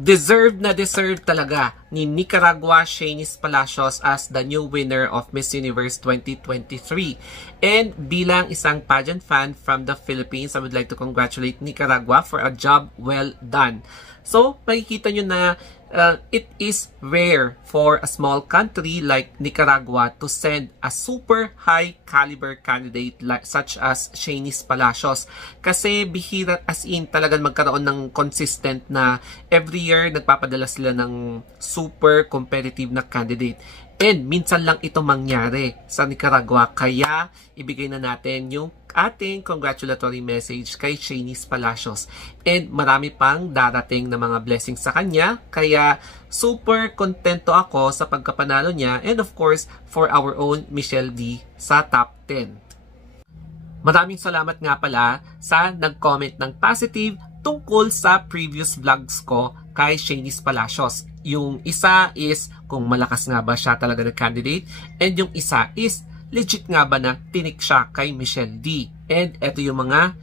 Deserve talaga ni Nicaragua Shanice Palacios as the new winner of Miss Universe 2023. And bilang isang pageant fan from the Philippines, I would like to congratulate Nicaragua for a job well done. So, makikita nyo na it is rare for a small country like Nicaragua to send a super high caliber candidate such as Shanice Palacios. Kasi bihira, as in talagang magkaroon ng consistent na every year nagpapadala sila ng super competitive na candidate. And minsan lang ito mangyari sa Nicaragua, kaya ibigay na natin yung ating congratulatory message kay Shanice Palacios. And marami pang darating na mga blessings sa kanya, kaya super kontento ako sa pagkapanalo niya, and of course for our own Michelle D sa top 10. Maraming salamat nga pala sa nag-comment ng positive tungkol sa previous vlogs ko kay Shanice Palacios. Yung isa is kung malakas nga ba siya talaga na candidate, and yung isa is legit nga ba na tinik siya kay Michelle D. And eto yung mga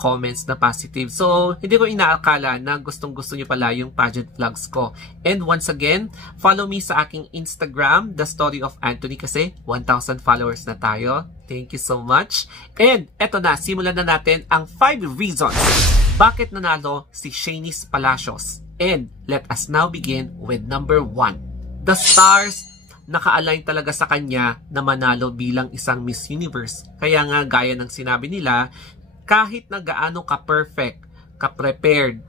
comments na positive. So, hindi ko inaakala na gustong-gusto nyo pala yung pageant vlogs ko. And once again, follow me sa aking Instagram, The Story of Anthony, kasi 1,000 followers na tayo. Thank you so much. And eto na, simulan na natin ang 5 reasons bakit nanalo si Shanice Palacios. And let us now begin with number 1. The stars naka-align talaga sa kanya na manalo bilang isang Miss Universe. Kaya nga gaya ng sinabi nila, kahit na gaano ka-perfect, ka-prepared,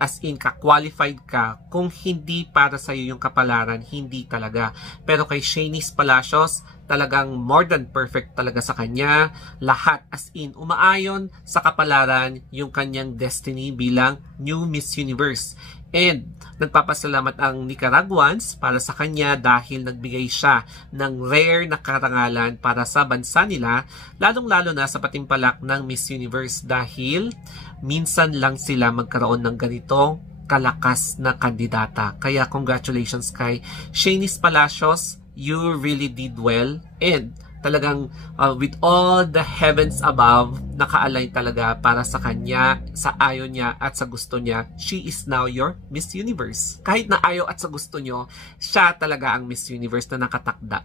as in ka-qualified ka, kung hindi para sa iyo yung kapalaran, hindi talaga. Pero kay Shanice Palacios, talagang more than perfect talaga sa kanya. Lahat as in umaayon sa kapalaran yung kanyang destiny bilang new Miss Universe. And nagpapasalamat ang Nicaraguans para sa kanya dahil nagbigay siya ng rare na karangalan para sa bansa nila, lalong-lalo na sa patimpalak ng Miss Universe dahil minsan lang sila magkaroon ng ganitong kalakas na kandidata. Kaya congratulations kay Shanice Palacios, you really did well, and talagang with all the heavens above, naka-align talaga para sa kanya, sa ayaw niya at sa gusto niya. She is now your Miss Universe. Kahit na ayaw at sa gusto nyo, siya talaga ang Miss Universe na nakatakda.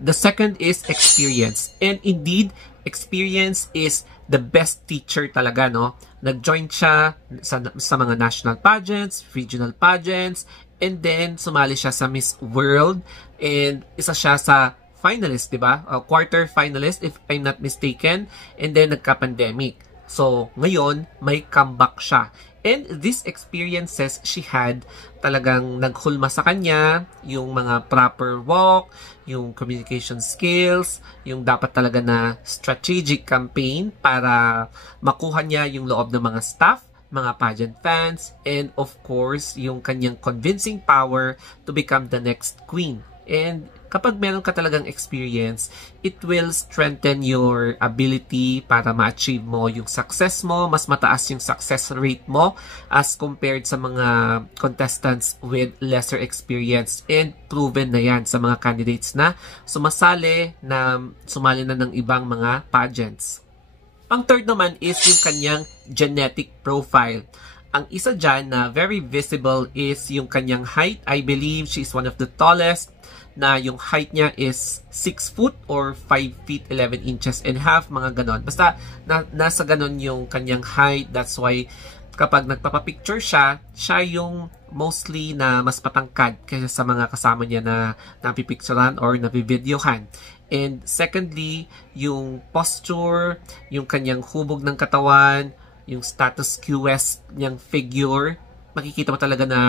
The second is experience. And indeed, experience is the best teacher talaga, no? Nag-join siya sa mga national pageants, regional pageants, and then sumali siya sa Miss World, and isa siya sa finalist, diba? Quarter finalist if I'm not mistaken, and then nagka-pandemic. So, ngayon, may comeback siya. And these experiences she had, talagang naghulma sa kanya, yung mga proper walk, yung communication skills, yung dapat talaga na strategic campaign para makuha niya yung loob ng mga staff, mga pageant fans, and of course, yung kanyang convincing power to become the next queen. And kapag meron ka talagang experience, it will strengthen your ability para ma-achieve mo yung success mo. Mas mataas yung success rate mo as compared sa mga contestants with lesser experience. And proven na yan sa mga candidates na sumali na ng ibang mga pageants. Ang third naman is yung kanyang genetic profile. Ang isa dyan na very visible is yung kanyang height. I believe she is one of the tallest, na yung height niya is 6 foot or 5 feet 11 inches and half, mga ganon. Basta nasa ganon yung kanyang height. That's why kapag nagpapapicture siya yung mostly na mas patangkad kaysa sa mga kasama niya na napipicturan or nabivideohan. And secondly, yung posture, yung kanyang hubog ng katawan, yung status quo niyang figure, makikita mo talaga na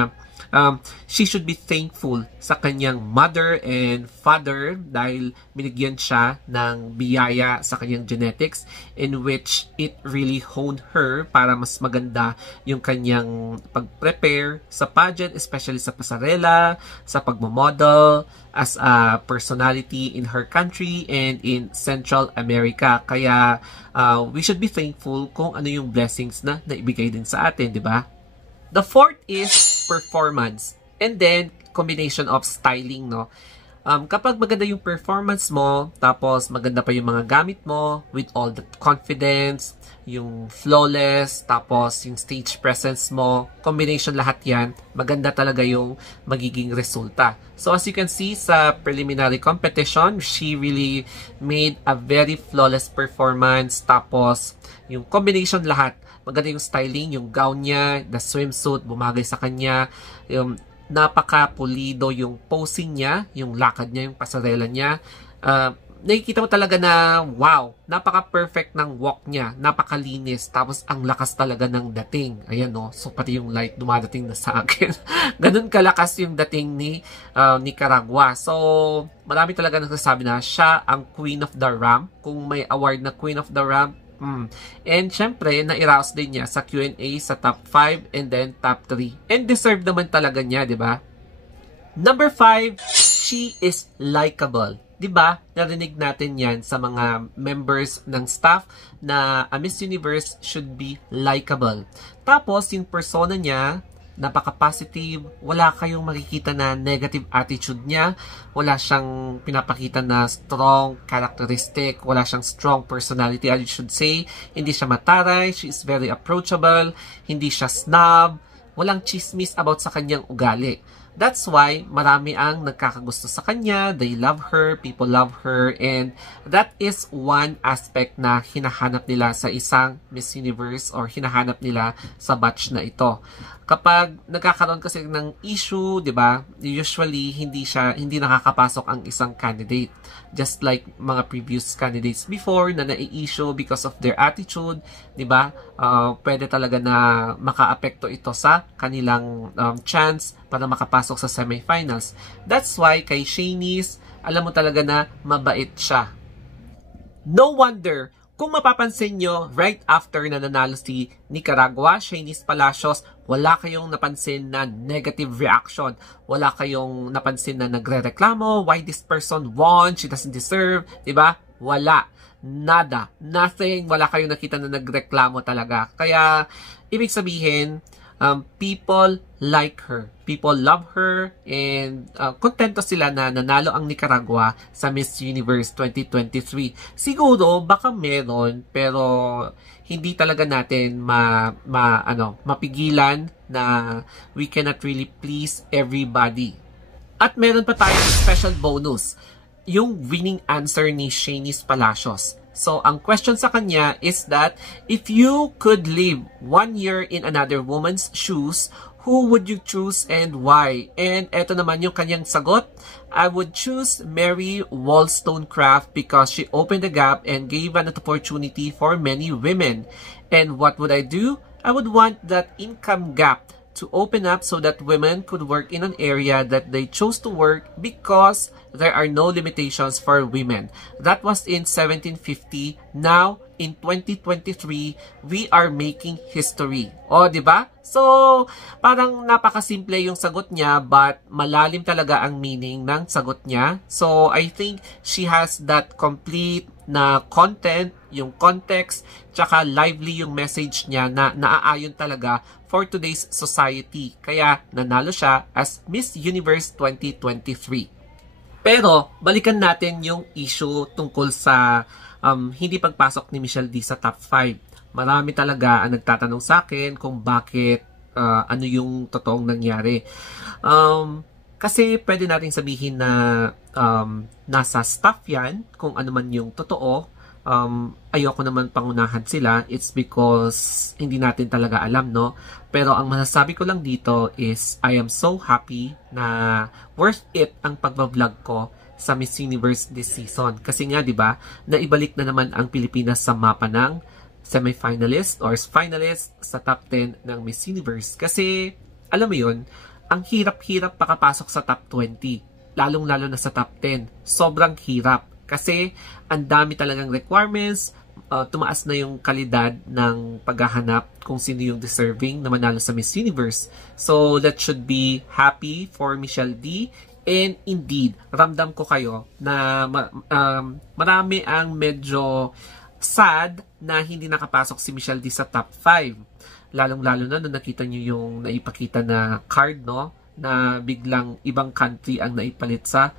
she should be thankful sa kanyang mother and father dahil binigyan siya ng biyaya sa kanyang genetics in which it really honed her para mas maganda yung kanyang pag-prepare sa pageant, especially sa pasarela, sa pagmamodel, as a personality in her country and in Central America. Kaya we should be thankful kung ano yung blessings na naibigay din sa atin, di ba? The fourth is performance. And then, combination of styling, no? Kapag maganda yung performance mo, tapos maganda pa yung mga gamit mo, with all the confidence, yung flawless, tapos yung stage presence mo, combination lahat yan, maganda talaga yung magiging resulta. So as you can see sa preliminary competition, she really made a very flawless performance, tapos yung combination lahat, maganda yung styling, yung gown niya, the swimsuit, bumagay sa kanya, yung napaka-pulido yung posing niya, yung lakad niya, yung pasarela niya. Nakikita mo talaga na wow, napaka-perfect ng walk niya, napakalinis, tapos ang lakas talaga ng dating. Ayan no, so pati yung light dumadating na sa akin. Ganun kalakas yung dating ni Nicaragua. So marami talaga nagsasabi na siya ang Queen of the Ramp. Kung may award na Queen of the Ramp, and syempre, na-arouse din niya sa Q&A sa top 5 and then top 3. And deserve naman talaga niya, di ba? Number 5, she is likable. Di ba? Narinig natin yan sa mga members ng staff na a Miss Universe should be likable. Tapos, yung persona niya, napaka-positive, wala kayong makikita na negative attitude niya, wala siyang pinapakita na strong characteristic, wala siyang strong personality, I should say, hindi siya mataray, she is very approachable, hindi siya snob, walang chismis about sa kanyang ugali. That's why marami ang nagkakagusto sa kanya, they love her, people love her, and that is one aspect na hinahanap nila sa isang Miss Universe or hinahanap nila sa batch na ito. Kapag nagkakaroon kasi ng issue, 'di ba? Usually hindi nakakapasok ang isang candidate. Just like mga previous candidates before na nai-issue because of their attitude, 'di ba? Pwede talaga na makaapekto ito sa kanilang chance para makapasok sa semifinals. That's why kay Shanice, alam mo talaga na mabait siya. No wonder kung mapapansin nyo, right after na nanalo si Nicaragua, Shanice Palacios, wala kayong napansin na negative reaction. Wala kayong napansin na nagre-reklamo, why this person won, she doesn't deserve, diba? Wala. Nada. Nothing. Wala kayong nakita na nagreklamo talaga. Kaya, ibig sabihin, people like her. People love her and kontento sila na nanalo ang Nicaragua sa Miss Universe 2023. Siguro baka meron pero hindi talaga natin mapigilan na we cannot really please everybody. At meron pa tayong special bonus, yung winning answer ni Shanice Palacios. So, ang question sa kanya is that if you could live 1 year in another woman's shoes, who would you choose and why? And eto naman yung kanyang sagot. I would choose Mary Wollstonecraft because she opened the gap and gave an opportunity for many women. And what would I do? I would want that income gap to open up so that women could work in an area that they chose to work because there are no limitations for women. That was in 1750. Now, in 2023, we are making history. O, di ba? So, parang napakasimple yung sagot niya but malalim talaga ang meaning ng sagot niya. So, I think she has that complete na content, yung context, tsaka lively yung message niya na naaayon talaga for today's society. Kaya nanalo siya as Miss Universe 2023. Pero, balikan natin yung issue tungkol sa hindi pagpasok ni Michelle D sa top 5. Marami talaga ang nagtatanong sa akin kung bakit, ano yung totoong nangyari. Kasi pwede nating sabihin na nasa staff yan, kung ano man yung totoo. Ayoko naman pangunahan sila. It's because hindi natin talaga alam, no? Pero ang masasabi ko lang dito is I am so happy na worth it ang pagbablog ko sa Miss Universe this season. Kasi nga, di ba, naibalik na naman ang Pilipinas sa mapa ng semifinalist or finalist sa top 10 ng Miss Universe. Kasi, alam mo yun, ang hirap-hirap pakapasok sa top 20. Lalong-lalo na sa top 10. Sobrang hirap. Kasi, ang dami talagang requirements, tumaas na yung kalidad ng paghahanap kung sino yung deserving na manalo sa Miss Universe. So, that should be happy for Michelle D. And indeed, ramdam ko kayo na marami ang medyo sad na hindi nakapasok si Michelle D sa top 5. Lalong-lalo na nung nakita nyo yung naipakita na card, no? na biglang ibang country ang naipalit sa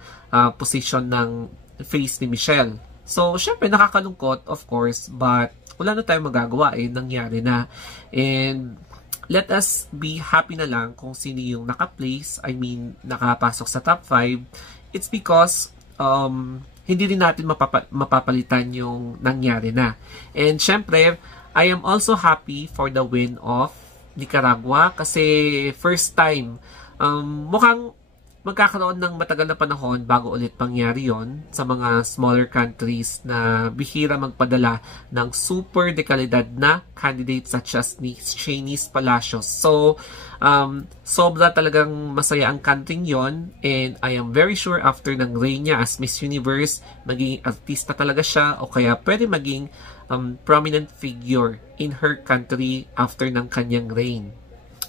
position ng face ni Michelle. So, syempre, nakakalungkot, of course, but wala na tayong magagawa nangyari na. And let us be happy na lang kung sino yung naka-place, nakapasok sa top 5. It's because hindi rin natin mapapalitan yung nangyari na. And syempre, I am also happy for the win of Nicaragua kasi first time, mukhang magkakaroon ng matagal na panahon bago ulit pangyari yon sa mga smaller countries na bihira magpadala ng super de kalidad na candidates such as ni Shanice Palacios. So, sobra talagang masaya ang country yon, and I am very sure after ng reign niya as Miss Universe, magiging artista talaga siya o kaya pwede maging prominent figure in her country after ng kanyang reign.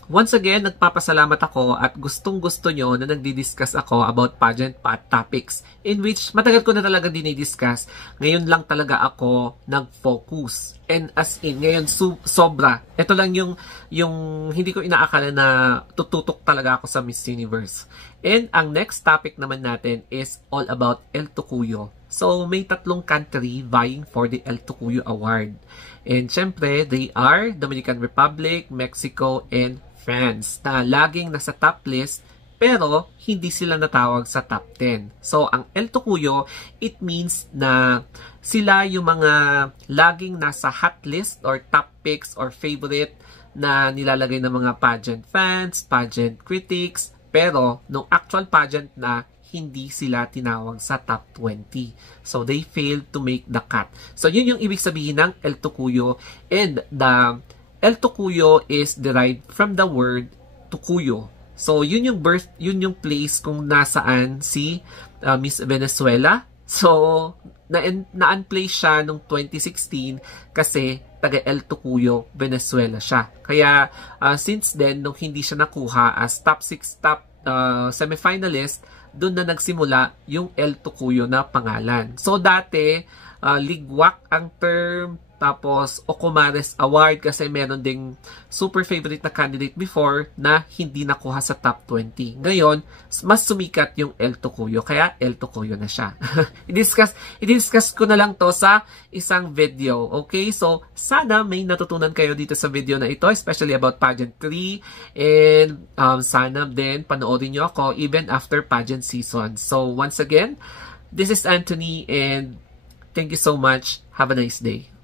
Once again, nagpapasalamat ako at gustong-gusto nyo na nagdi-discuss ako about pageant topics in which matagal ko na talaga dinidiscuss. Ngayon lang talaga ako nag-focus. And as in, ngayon sobra. Ito lang yung hindi ko inaakala na tututok talaga ako sa Miss Universe. And ang next topic naman natin is all about El Tocuyo. So, may 3 country vying for the El Tocuyo Award. And syempre, they are Dominican Republic, Mexico, and France na laging nasa top list pero hindi sila natawag sa top 10. So, ang El Tocuyo, it means na sila yung mga laging nasa hot list or top picks or favorite na nilalagay ng mga pageant fans, pageant critics, pero nung actual pageant na, hindi sila tinawag sa top 20. So, they failed to make the cut. So, yun yung ibig sabihin ng El Tocuyo. And the El Tocuyo is derived from the word Tocuyo. So, yun yung place kung nasaan si Miss Venezuela. So, na-unplace siya noong 2016 kasi taga El Tocuyo, Venezuela siya. Kaya, since then, nung hindi siya nakuha as top 6 semifinalist, doon na nagsimula yung El Tocuyo na pangalan. So, dati, ligwak ang term, tapos Ocomares Award kasi meron ding super favorite na candidate before na hindi nakuha sa top 20. Ngayon, mas sumikat yung El Tocuyo, kaya El Tocuyo na siya. I-discuss ko na lang to sa isang video. Okay? So, sana may natutunan kayo dito sa video na ito, especially about pageant 3. And sana din panoorin nyo ako even after pageant season. So, once again, this is Anthony and thank you so much. Have a nice day.